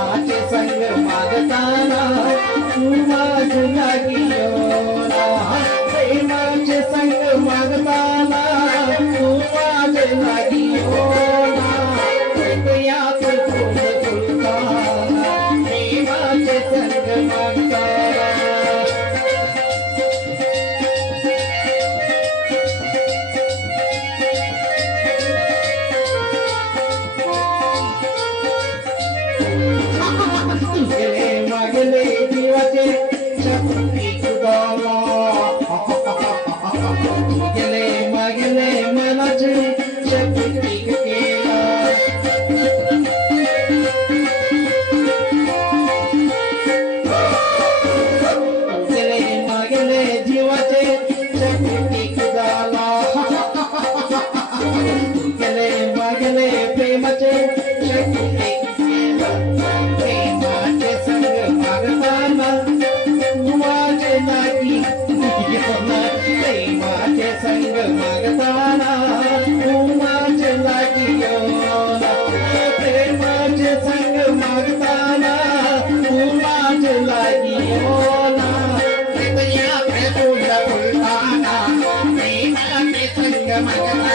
प्रेमाचे संग मागताना तू माझी लागियो ना प्रेमाचे संग मागताना तू माझी लागियो ना हृदयात फुल फुलताना प्रेमाचे संग मागताना मागले जीवाचे शक्ती तुझाला गेले मागले मनाचे शक्ती केला गेले मागले जीवाचे शक्ती तुझाला गेले मागले प्रेमाचे शक्ती संग मागताना तू माझे लागियो ना प्रेमाचे संग मागताना तू माझे लागियो ना हृदयात फुल फुलताना प्रेमाचे संग मागताना